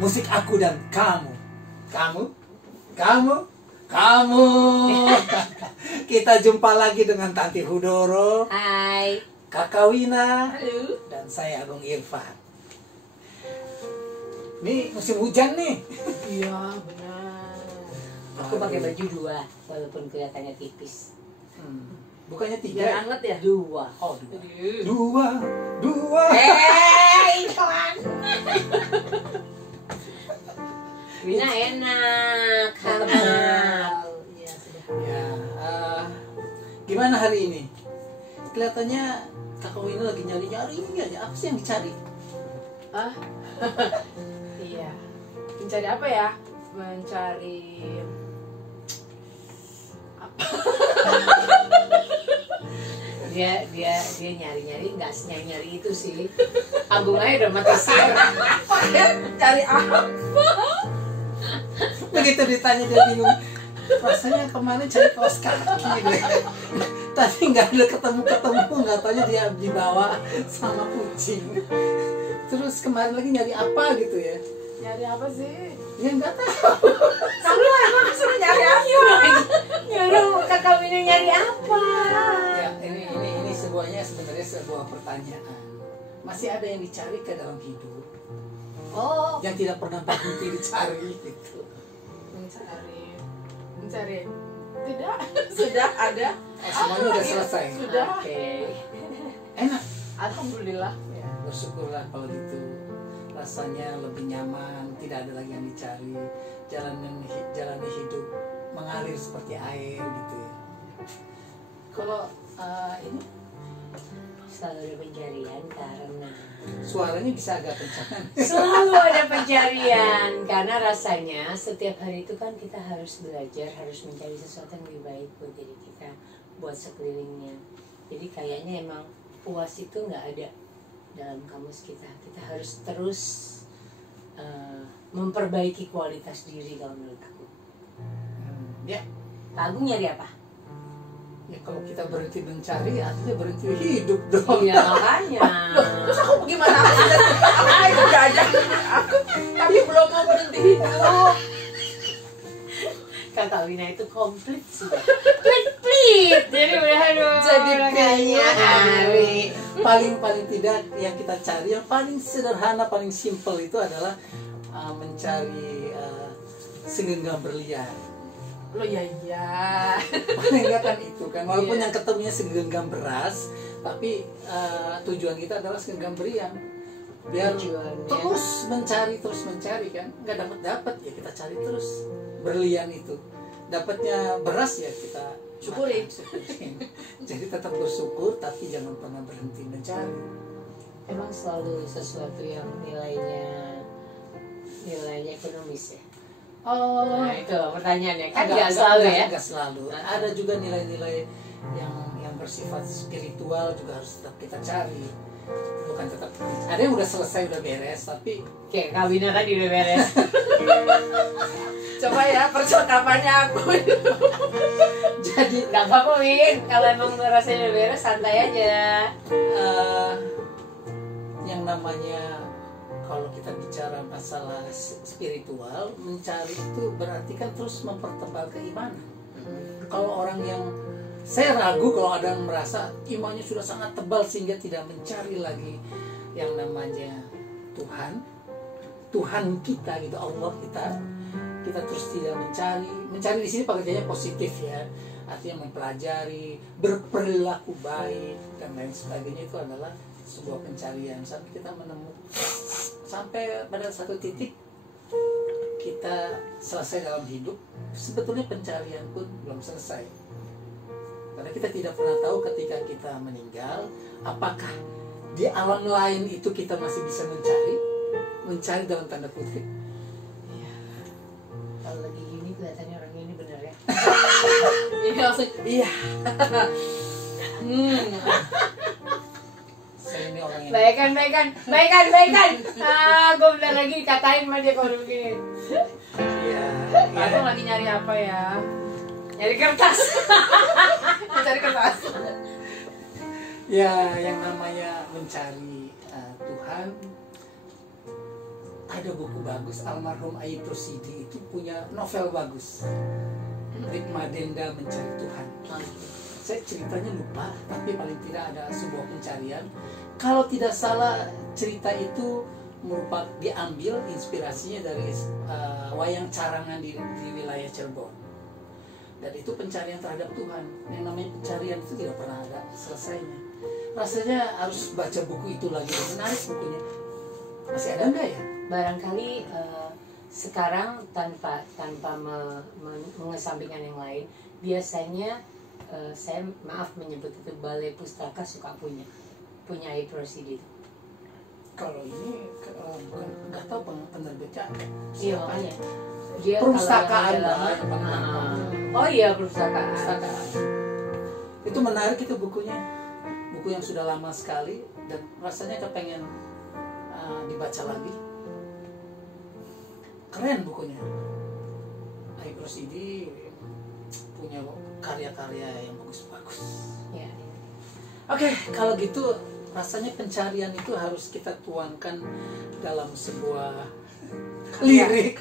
musik aku dan kamu. Kamu. Kita jumpa lagi dengan Tanti Hudoro. Hai. Kakak Wina. Halo. Dan saya Agung Irfan. Ini musim hujan nih. Iya, benar. Aku pakai baju 2 walaupun kelihatannya tipis. Bukannya 3? Biar anget ya? 2. Oh, 2. 2. Iklan. Wina enak, hangat. Iya, sudah. Ya, gimana hari ini? Kelihatannya Kakak Wina lagi nyari-nyari aja. Apa sih yang dicari? Ah. Iya. Mencari apa ya? Mencari Dia nyari-nyari, nggak nyari itu sih. Agung aja udah mati sir. cari apa? Begitu ditanya dia bingung. Rasanya kemarin cari kaos kaki deh. Tadi nggak ada ketemu, nggak taunya dia dibawa sama kucing. Terus kemarin lagi nyari apa gitu ya? Nyari apa sih? Ya nggak tahu. Kamu emang suruh nyari apa? Nyuruh Kakak Wina nyari apa? Ya ini sebenarnya sebuah pertanyaan. Masih ada yang dicari ke dalam hidup Oh, yang tidak pernah berhenti dicari gitu. Mencari. Tidak. Sudah ada. Semuanya udah selesai. Sudah. oke. Enak. Alhamdulillah. Ya, bersyukurlah kalau gitu. Rasanya lebih nyaman, tidak ada lagi yang dicari. Jalani hidup mengalir seperti air gitu ya. Kalau ini Selalu ada pencarian karena suaranya bisa agak kencang. selalu ada pencarian karena rasanya setiap hari itu kan kita harus belajar, harus mencari sesuatu yang lebih baik buat diri kita, buat sekelilingnya. Jadi kayaknya emang puas itu nggak ada dalam kamus kita. Kita harus terus memperbaiki kualitas diri kalau menurut aku. Ya, Kak Agung nyari apa? ya kalau kita berhenti mencari, artinya berhenti hidup dong. Iya makanya. Terus aku gimana? Aku itu aja. Aku tapi belum mau berhenti hidup. Kakak Wina itu komplit sudah. Komplit. Jadi udah aduh. Jadi kayaknya hari. Paling tidak yang kita cari, yang paling sederhana, paling simple itu adalah mencari segenggam berlian. Lo ya. Paling enggak kan itu kan, walaupun yang ketemunya segenggam beras, tapi tujuan kita adalah segenggam berlian. Biar Tujuannya. terus mencari kan, nggak dapat ya kita cari terus berlian itu. Dapatnya beras ya kita Syukurin. syukurin. Jadi tetap bersyukur, tapi jangan pernah berhenti mencari. Emang selalu sesuatu yang nilainya ekonomis ya. Oh, Nah itu pertanyaannya kan nggak selalu ya. Nggak selalu. Ada juga nilai-nilai yang bersifat spiritual juga harus tetap kita cari. Bukan tetap. Ada yang udah selesai, udah beres, tapi Kayak Kak Wina tadi udah beres. Coba ya percakapannya aku. jadi Gak apa-apa Win. Kalau emang rasanya udah beres santai aja. yang namanya kalau kita bicara masalah spiritual, mencari itu berarti kan terus mempertebal keimanan. Kalau orang yang, saya ragu kalau ada yang merasa imannya sudah sangat tebal sehingga tidak mencari lagi yang namanya Tuhan kita gitu, Allah kita terus tidak mencari di sini pengertiannya positif ya, artinya mempelajari, berperilaku baik dan lain sebagainya, itu adalah sebuah pencarian sampai kita menemukan, sampai pada satu titik kita selesai dalam hidup. Sebetulnya pencarian pun belum selesai, karena kita tidak pernah tahu ketika kita meninggal apakah di alam lain itu kita masih bisa mencari dalam tanda kutip. Kalau lagi gini kelihatannya orang ini bener ya. Ini langsung iya. Saya ini orang yang Baikan. Gue bener lagi dikatain sama dia kalau begini. iya, Aku lagi nyari apa ya? Nyari kertas. Mencari kertas. ya yang namanya mencari Tuhan ada buku bagus, almarhum Ayub Rosidi itu punya novel bagus, Ritma Denda Mencari Tuhan. Saya ceritanya lupa, tapi paling tidak ada sebuah pencarian. Kalau tidak salah cerita itu merupakan diambil inspirasinya dari wayang carangan di wilayah Cirebon. Dan itu pencarian terhadap Tuhan. Yang namanya pencarian itu tidak pernah ada selesainya. Rasanya harus baca buku itu lagi. Menarik bukunya. Masih ada enggak ya? Barangkali sekarang tanpa mengesampingkan yang lain, biasanya saya maaf menyebut itu Balai Pustaka suka punya Ayub Rosidi. Kalau ini bukan, nggak tahu penerbitnya Iya, siapa ya. Dia Perpustakaan kalau lah, yang oh iya, perpustakaan. Itu menarik itu bukunya, buku yang sudah lama sekali dan rasanya kepengen dibaca lagi. Keren bukunya. Ayub Rosidi punya karya-karya yang bagus-bagus. Ya. Oke, kalau gitu rasanya pencarian itu harus kita tuangkan dalam sebuah lirik.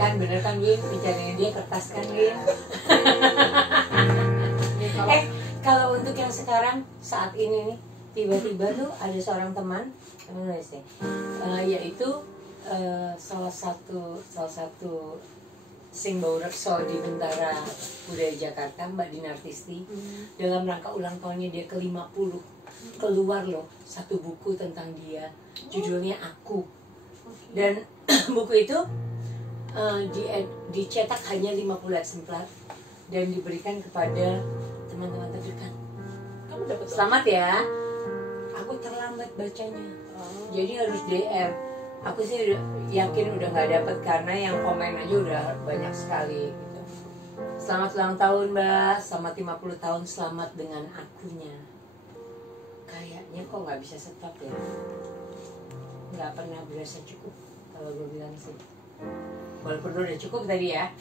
Kan bener kan Win, pencarian dia kertas kan Win. Kalau untuk yang sekarang saat ini nih, tiba-tiba tuh ada seorang teman saya, yaitu salah satu sing bau rekso di Bentara Budaya Jakarta, Mbak Dinartisti. Dalam rangka ulang tahunnya dia ke-50 keluar loh satu buku tentang dia, judulnya Aku. Dan buku itu dicetak hanya 50 eksemplar dan diberikan kepada teman-teman terdekat. Kamu dapat Selamat ya, aku terlambat bacanya, jadi harus DM. Aku sih yakin udah nggak dapet karena yang komen aja udah banyak sekali gitu. Selamat ulang tahun Mbak, selamat 50 tahun, selamat dengan akunya. Kayaknya kok nggak bisa stop ya, nggak pernah berasa cukup kalau gue bilang sih. Walaupun udah cukup tadi ya.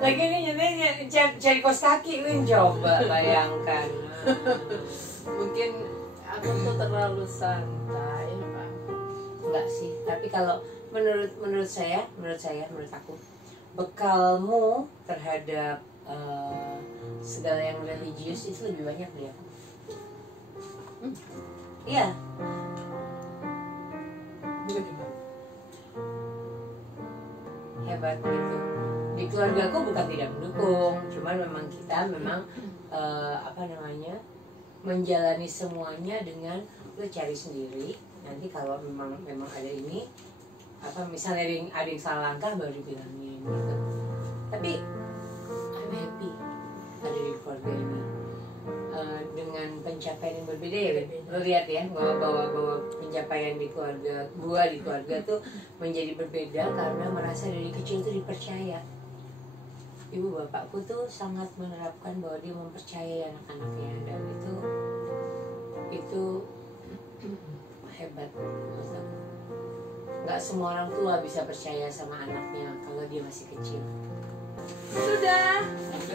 Lagi nih nyanyi cari kos kaki Win, coba bayangkan. mungkin aku tuh terlalu santai Pak. Enggak sih, tapi kalau menurut aku bekalmu terhadap segala yang religius itu lebih banyak dari aku. Iya. Hebat gitu. Di keluarga aku bukan tidak mendukung, cuman memang kita menjalani semuanya dengan lo cari sendiri. Nanti kalau memang ada ini misalnya ada yang salah langkah baru dibilangin gitu. Tapi I'm happy ada di keluarga ini dengan pencapaian yang berbeda ya. Lo lihat ya, bahwa pencapaian di keluarga tuh menjadi berbeda karena merasa dari kecil tuh dipercaya. Ibu bapakku tuh sangat menerapkan bahwa dia mempercayai anak-anaknya, dan itu hebat menurut aku. Nggak semua orang tua bisa percaya sama anaknya kalau dia masih kecil. Sudah.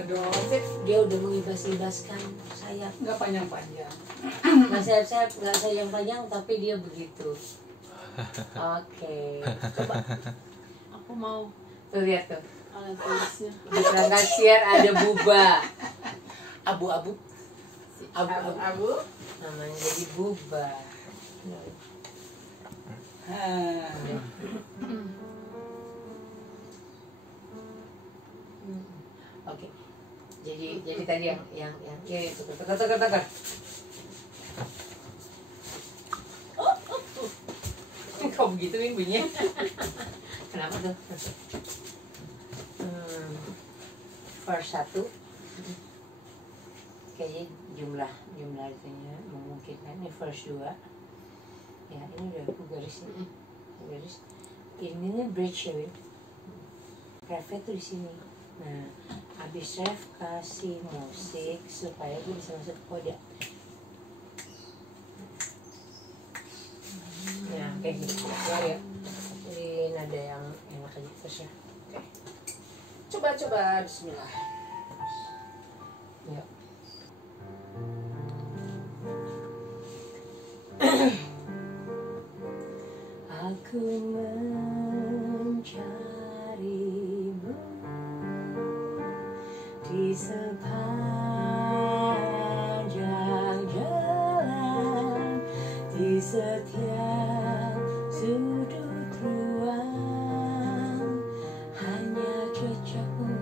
dong. Dia udah mengibas-ibaskan sayap. Nggak panjang-panjang. Nggak sayap-sayap, nggak sayang panjang, tapi dia begitu. Oke. Coba. Aku mau Tuh lihat tuh. alat tulisnya. Di perangkat siar ada buba. Abu-abu. Abu. Namanya jadi buba. Oke. Jadi tadi yang itu tukar. Kok begitu Wing bunyinya? Kenapa tuh? Verse 1 kayaknya jumlah itunya memungkinkan. Ini verse 2 ya, ini udah aku garis ini nih bridge ya Win. Refnya tuh di sini. Nah habis ref kasih musik supaya gue bisa masuk ke kode. Ya kayak gitu ya. Ini nada yang enak aja terus ya. Coba bismillah. Ya. di sepanjang jalan, di setiap sudut ruang, hanya jejakmu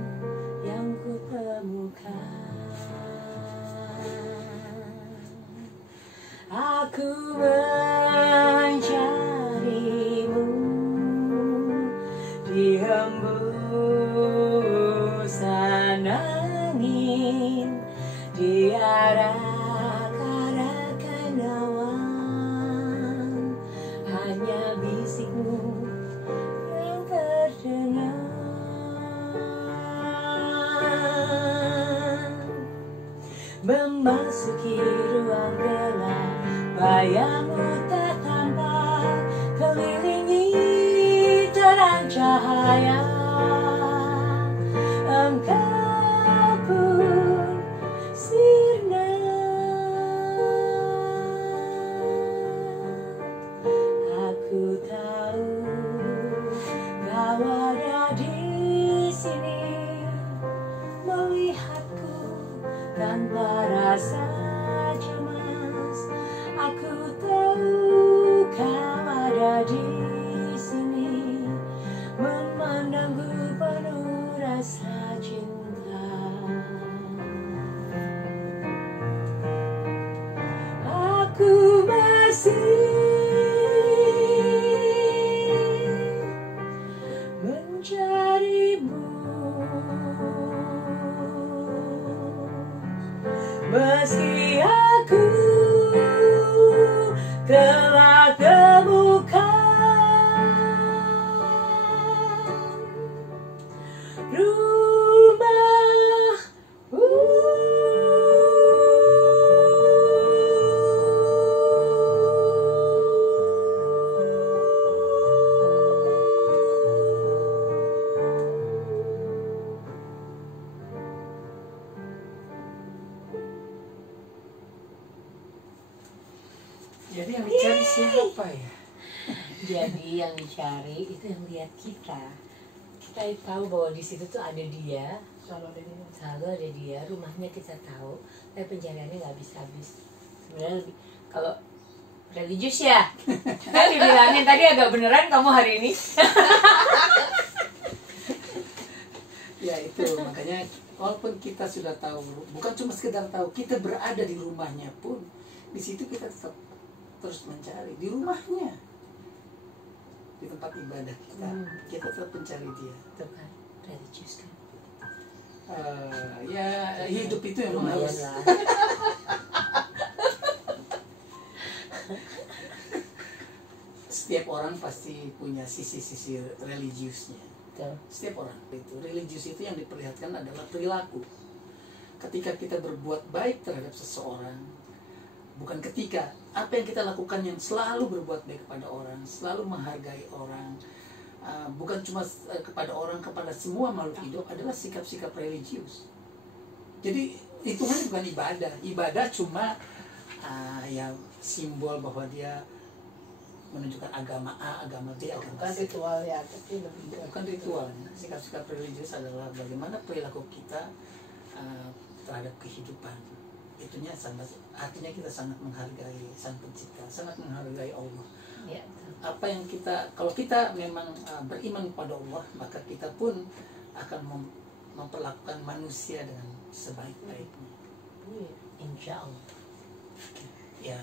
yang ku temukan. Aku mencarimu di hembusan angin, di arak-arakan awan, hanya bisikmu yang terdengar. Memasuki ruang gelap, bayangmu tak tampak, kelilingi terang cahaya. Engkau pun sirna. Aku tahu kau ada di sini, melihatku tanpa rasa cemas. Aku tahu kau ada di sini, memandangku penuh rasa cinta. Aku masih mencarimu, meski aku telah temukan rumahmu. Jadi yang dicari siapa ya? Jadi yang dicari itu yang lihat kita. Kita tahu bahwa di situ tuh ada dia, Selalu ada di mana. selalu ada dia. Rumahnya kita tahu, tapi pencariannya nggak habis-habis. Sebenarnya lebih, kalau religius ya, kan dibilangin tadi agak beneran kamu hari ini. Ya itu makanya walaupun kita sudah tahu, bukan cuma sekedar tahu, kita berada di rumahnya pun, di situ kita tetap terus mencari di rumahnya, di tempat ibadah kita, kita tetap mencari dia. Tuh kan, religius kan. Ya hidup itu yang Lumayan harus lah. setiap orang pasti punya sisi-sisi religiusnya. Tuh. Setiap orang itu religius itu yang diperlihatkan adalah perilaku. Ketika kita berbuat baik terhadap seseorang, bukan ketika apa yang kita lakukan yang selalu berbuat baik kepada orang, selalu menghargai orang, bukan cuma kepada orang, kepada semua makhluk hidup, adalah sikap-sikap religius. Jadi hitungannya bukan ibadah. Ibadah cuma ya simbol bahwa dia menunjukkan agama A, agama B, agama Bukan C. ritual ya, tapi lebih Bukan ritualnya. Sikap-sikap religius adalah bagaimana perilaku kita terhadap kehidupan. Itunya sangat, artinya kita sangat menghargai Sang Pencipta, sangat menghargai Allah. Ya, Apa yang kita, kalau kita memang beriman kepada Allah, maka kita pun akan memperlakukan manusia dengan sebaik-baiknya. insya Allah. Ya,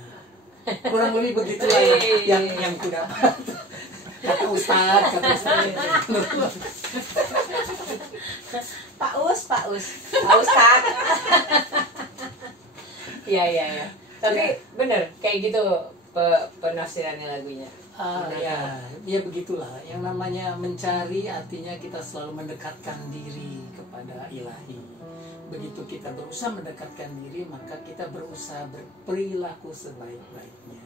kurang lebih begitulah yang ku dapat. Kata Ustadz. Pak Ustad. Iya. Tapi bener kayak gitu penafsirannya lagunya. Ya begitulah. Yang namanya mencari artinya kita selalu mendekatkan diri kepada Ilahi. Begitu kita berusaha mendekatkan diri, maka kita berusaha berperilaku sebaik-baiknya.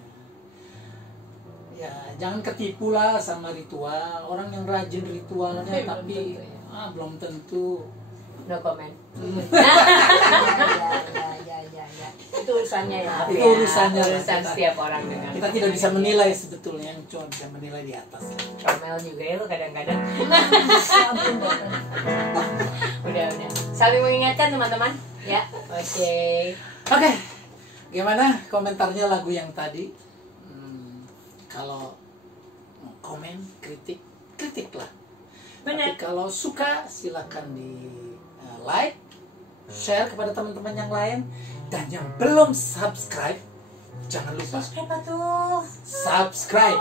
Ya, jangan ketipu lah sama ritual. Orang yang rajin ritualnya tapi belum tentu. No comment. Ya. Itu urusannya ya. Itu urusannya. Urusan setiap orang dengan. Kita tidak bisa menilai sebetulnya, cuma bisa menilai di atas. Comel juga ya lo kadang-kadang. Ya ampun, Udah. Saling mengingatkan teman-teman. Ya, oke. Oke, gimana komentarnya lagu yang tadi? Kalau komen, kritik lah. Benar. Tapi kalau suka silakan di like, share kepada teman-teman yang lain, dan yang belum subscribe jangan lupa Subscribe tuh. subscribe